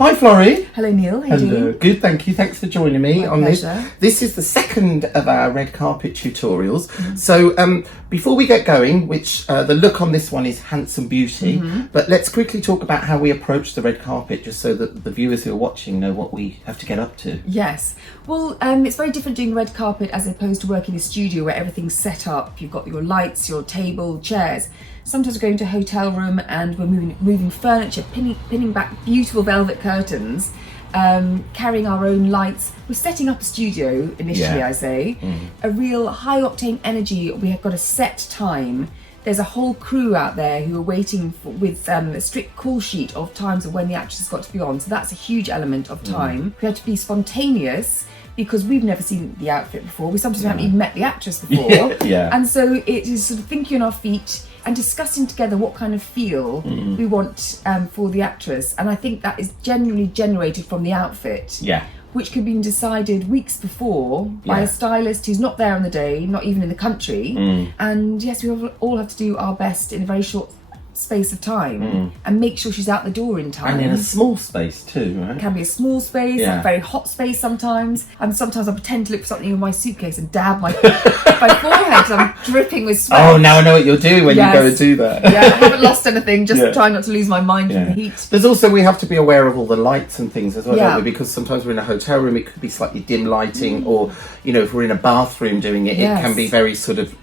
Hi Florrie. Hello Neil, how are you doing? Good, thank you. Thanks for joining me on pleasure. this. This is the second of our red carpet tutorials. So before we get going, which the look on this one is handsome beauty, but let's quickly talk about how we approach the red carpet, just so that the viewers who are watching know what we have to get up to. Yes, well it's very different doing red carpet as opposed to working in a studio where everything's set up. You've got your lights, your table, chairs. Sometimes we're going to a hotel room and we're moving furniture, pinning back beautiful velvet curtains, carrying our own lights. We're setting up a studio initially, I say. A real high octane energy. We have got a set time. There's a whole crew out there who are waiting with a strict call sheet of times of when the actress has got to be on. So that's a huge element of time. We have to be spontaneous, because we've never seen the outfit before. We sometimes haven't even met the actress before. And so it is sort of thinking on our feet and discussing together what kind of feel we want for the actress. And I think that is generally generated from the outfit, which could be decided weeks before by a stylist who's not there on the day, not even in the country. And yes, we all have to do our best in a very short space of time and make sure she's out the door in time. And in a small space too, right? It can be a small space, a very hot space sometimes. And sometimes I pretend to look for something in my suitcase and dab my forehead because I'm dripping with sweat. Oh, now I know what you'll do when you go and do that. I haven't lost anything, just trying not to lose my mind from the heat. There's also, we have to be aware of all the lights and things as well, don't we? Because sometimes we're in a hotel room, it could be slightly dim lighting, or, you know, if we're in a bathroom doing it, it can be very sort of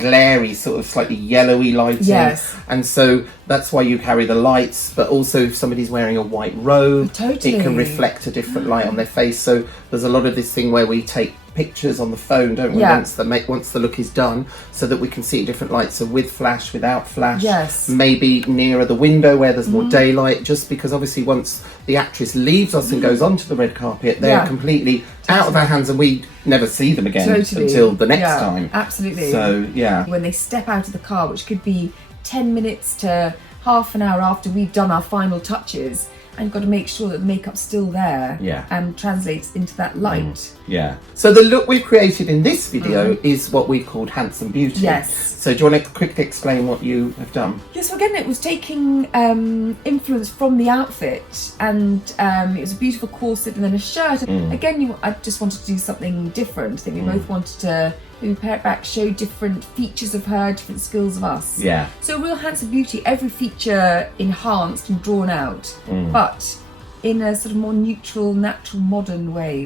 glary, sort of slightly yellowy lighting. And so that's why you carry the lights, but also if somebody's wearing a white robe, it can reflect a different light on their face. So there's a lot of this thing where we take pictures on the phone, don't we, once the look is done, so that we can see different lights, so with flash, without flash, maybe nearer the window where there's more daylight, just because obviously once the actress leaves us and goes onto the red carpet, they're completely out of our hands and we never see them again until the next time. Absolutely. So when they step out of the car, which could be 10 minutes to half an hour after we've done our final touches, and you've got to make sure that the makeup's still there and translates into that light. So the look we've created in this video is what we've called handsome beauty. So do you want to quickly explain what you have done? Yes, well, again, it was taking influence from the outfit, and it was a beautiful corset and then a shirt. Again, I just wanted to do something different. I think we both wanted to maybe pare it back, show different features of her, different skills of us. So real handsome beauty, every feature enhanced and drawn out, but in a sort of more neutral, natural, modern way.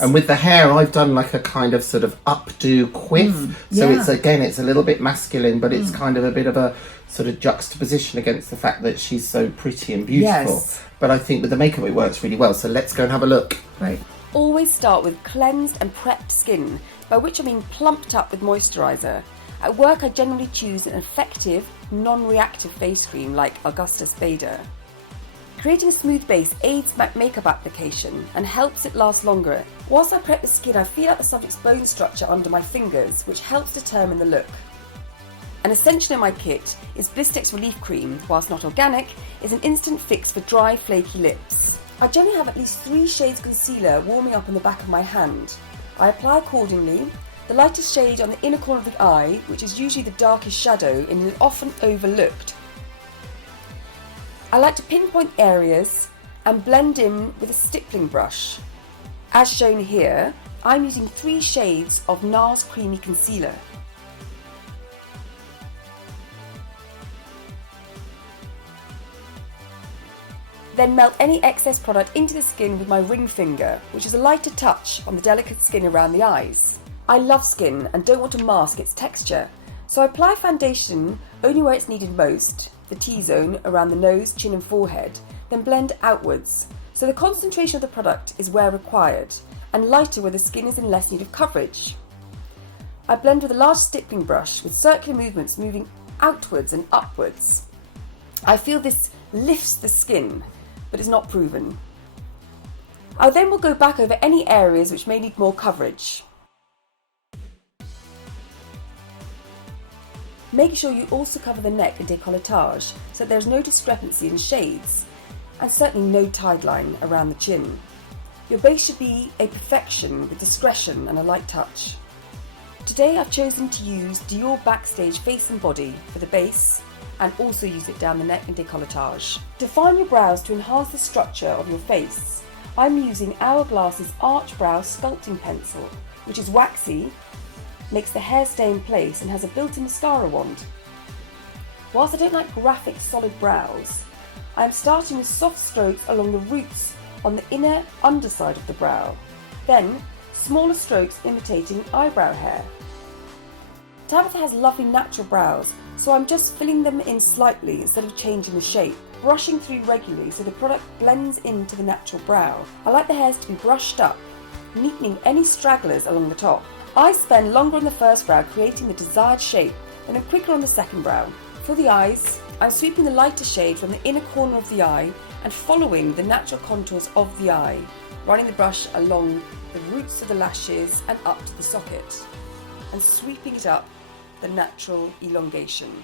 And with the hair, I've done like a kind of sort of updo quiff. So it's a little bit masculine, but it's kind of a bit of a sort of juxtaposition against the fact that she's so pretty and beautiful. But I think with the makeup it works really well. So let's go and have a look. Always start with cleansed and prepped skin, by which I mean plumped up with moisturiser. At work I generally choose an effective, non-reactive face cream like Augusta Spader. Creating a smooth base aids makeup application and helps it last longer. Whilst I prep the skin, I feel out the subject's bone structure under my fingers, which helps determine the look. An essential in my kit is Blistex Relief Cream, whilst not organic, is an instant fix for dry, flaky lips. I generally have at least 3 shades of concealer warming up on the back of my hand. I apply accordingly. The lightest shade on the inner corner of the eye, which is usually the darkest shadow and is often overlooked. I like to pinpoint areas and blend in with a stippling brush. As shown here, I'm using 3 shades of NARS Creamy Concealer. Then melt any excess product into the skin with my ring finger, which is a lighter touch on the delicate skin around the eyes. I love skin and don't want to mask its texture, so I apply foundation only where it's needed most, the T-zone around the nose, chin and forehead, then blend outwards, so the concentration of the product is where required, and lighter where the skin is in less need of coverage. I blend with a large stippling brush with circular movements moving outwards and upwards. I feel this lifts the skin, but is not proven. I then will go back over any areas which may need more coverage. Make sure you also cover the neck and décolletage so that there is no discrepancy in shades, and certainly no tide line around the chin. Your base should be a perfection with discretion and a light touch. Today I've chosen to use Dior Backstage Face and Body for the base, and also use it down the neck and décolletage. Define your brows to enhance the structure of your face. I'm using Hourglass's Arch Brow Sculpting Pencil, which is waxy, makes the hair stay in place and has a built-in mascara wand. Whilst I don't like graphic solid brows, I am starting with soft strokes along the roots on the inner underside of the brow, then smaller strokes imitating eyebrow hair. Tabitha has lovely natural brows, so I'm just filling them in slightly instead of changing the shape, brushing through regularly so the product blends into the natural brow. I like the hairs to be brushed up, neatening any stragglers along the top. I spend longer on the first brow creating the desired shape, and I'm quicker on the second brow. For the eyes, I'm sweeping the lighter shade from the inner corner of the eye and following the natural contours of the eye, running the brush along the roots of the lashes and up to the socket, and sweeping it up the natural elongation.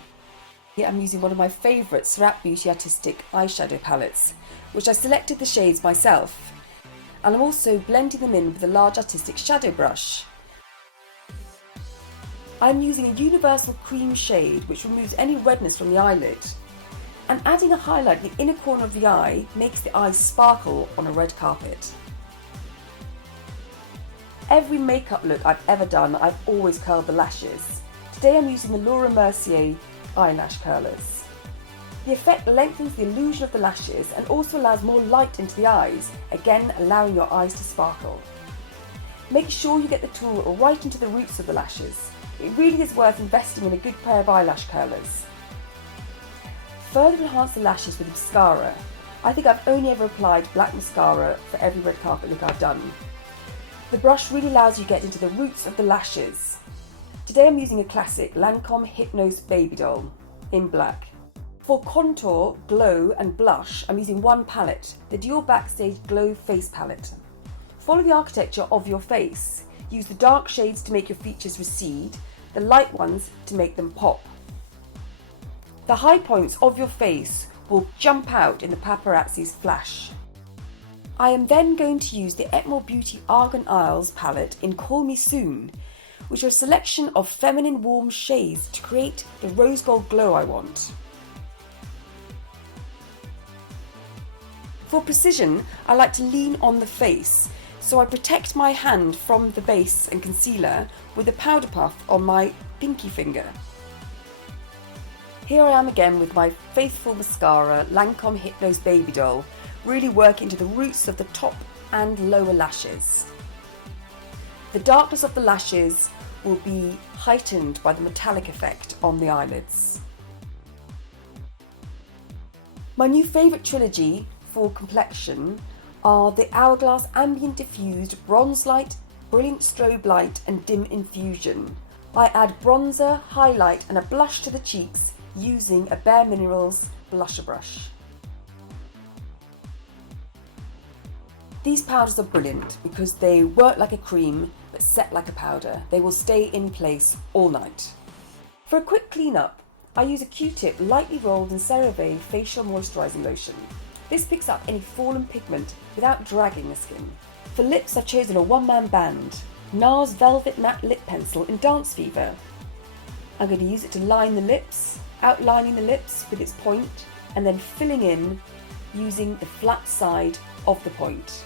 Here I'm using one of my favourite Surratt Beauty Artistic eyeshadow palettes, which I selected the shades myself, and I'm also blending them in with a large artistic shadow brush. I'm using a universal cream shade which removes any redness from the eyelid, and adding a highlight in the inner corner of the eye makes the eyes sparkle on a red carpet. Every makeup look I've ever done, I've always curled the lashes. Today I'm using the Laura Mercier eyelash curlers. The effect lengthens the illusion of the lashes and also allows more light into the eyes, again allowing your eyes to sparkle. Make sure you get the tool right into the roots of the lashes. It really is worth investing in a good pair of eyelash curlers. Further enhance the lashes with mascara. I think I've only ever applied black mascara for every red carpet look I've done. The brush really allows you to get into the roots of the lashes. Today I'm using a classic Lancome Hypnose Baby Doll in black. For contour, glow and blush, I'm using one palette, the Dior Backstage Glow Face Palette. Follow the architecture of your face. Use the dark shades to make your features recede, the light ones to make them pop. The high points of your face will jump out in the paparazzi's flash. I am then going to use the Etmore Beauty Argan Isles palette in Call Me Soon, which are a selection of feminine warm shades to create the rose gold glow I want. For precision, I like to lean on the face, so I protect my hand from the base and concealer with a powder puff on my pinky finger. Here I am again with my faithful mascara, Lancome Hypnose Baby Doll, really working to the roots of the top and lower lashes. The darkness of the lashes will be heightened by the metallic effect on the eyelids. My new favourite trilogy for complexion are the Hourglass Ambient Diffused Bronze Light, Brilliant Strobe Light and Dim Infusion. I add bronzer, highlight and a blush to the cheeks using a Bare Minerals blusher brush. These powders are brilliant because they work like a cream but set like a powder. They will stay in place all night. For a quick clean-up, I use a Q-tip lightly rolled in CeraVe Facial Moisturising Lotion. This picks up any fallen pigment without dragging the skin. For lips, I've chosen a one-man band, NARS Velvet Matte Lip Pencil in Dance Fever. I'm going to use it to line the lips, outlining the lips with its point, and then filling in using the flat side of the point.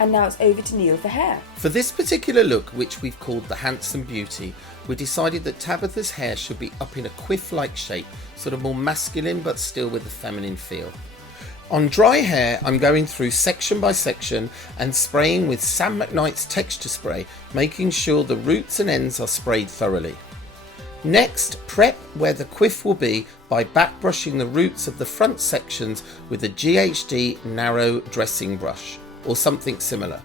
And now it's over to Neil for hair. For this particular look, which we've called the Handsome Beauty, we decided that Tabitha's hair should be up in a quiff-like shape, sort of more masculine but still with a feminine feel. On dry hair, I'm going through section by section and spraying with Sam McKnight's texture spray, making sure the roots and ends are sprayed thoroughly. Next, prep where the quiff will be by back brushing the roots of the front sections with a GHD narrow dressing brush, or something similar.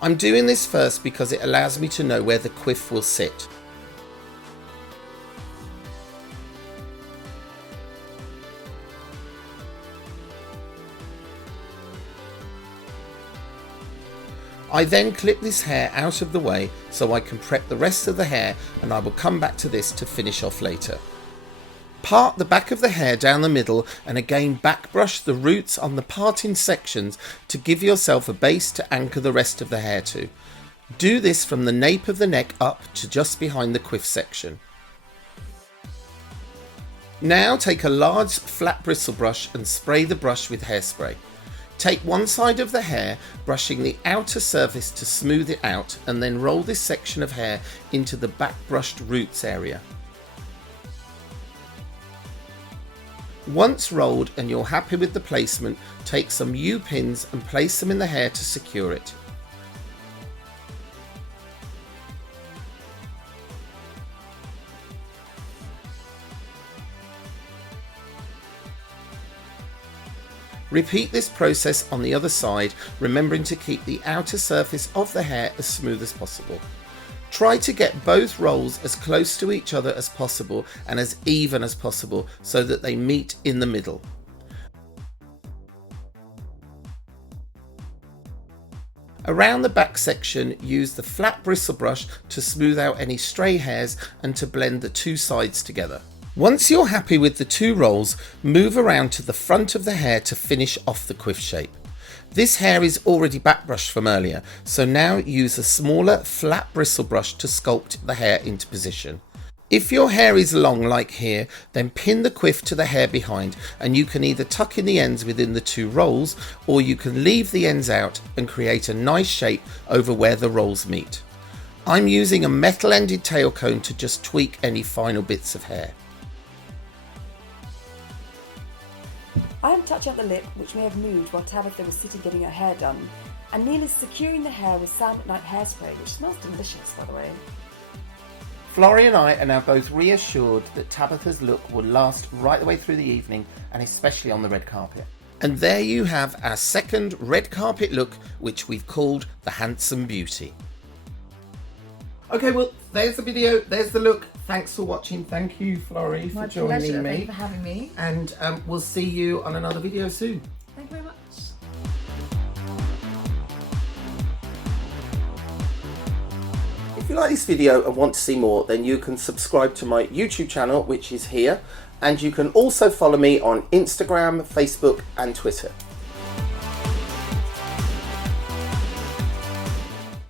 I'm doing this first because it allows me to know where the quiff will sit. I then clip this hair out of the way so I can prep the rest of the hair, and I will come back to this to finish off later. Part the back of the hair down the middle and again back brush the roots on the parting sections to give yourself a base to anchor the rest of the hair to. Do this from the nape of the neck up to just behind the quiff section. Now take a large flat bristle brush and spray the brush with hairspray. Take one side of the hair, brushing the outer surface to smooth it out, and then roll this section of hair into the back brushed roots area. Once rolled and you're happy with the placement, take some U-pins and place them in the hair to secure it. Repeat this process on the other side, remembering to keep the outer surface of the hair as smooth as possible. Try to get both rolls as close to each other as possible and as even as possible so that they meet in the middle. Around the back section, use the flat bristle brush to smooth out any stray hairs and to blend the two sides together. Once you're happy with the two rolls, move around to the front of the hair to finish off the quiff shape. This hair is already back brushed from earlier, so now use a smaller flat bristle brush to sculpt the hair into position. If your hair is long like here, then pin the quiff to the hair behind, and you can either tuck in the ends within the two rolls, or you can leave the ends out and create a nice shape over where the rolls meet. I'm using a metal ended tail comb to just tweak any final bits of hair. I am touching up the lip, which may have moved while Tabitha was sitting getting her hair done, and Neil is securing the hair with Sound at Night hairspray, which smells delicious, by the way. Florrie and I are now both reassured that Tabitha's look will last right the way through the evening, and especially on the red carpet. And there you have our second red carpet look, which we've called the Handsome Beauty. Okay, well, there's the video, there's the look. Thanks for watching. Thank you, Florrie, for joining me. Thank you for having me. And we'll see you on another video soon. Thank you very much. If you like this video and want to see more, then you can subscribe to my YouTube channel, which is here. And you can also follow me on Instagram, Facebook, and Twitter.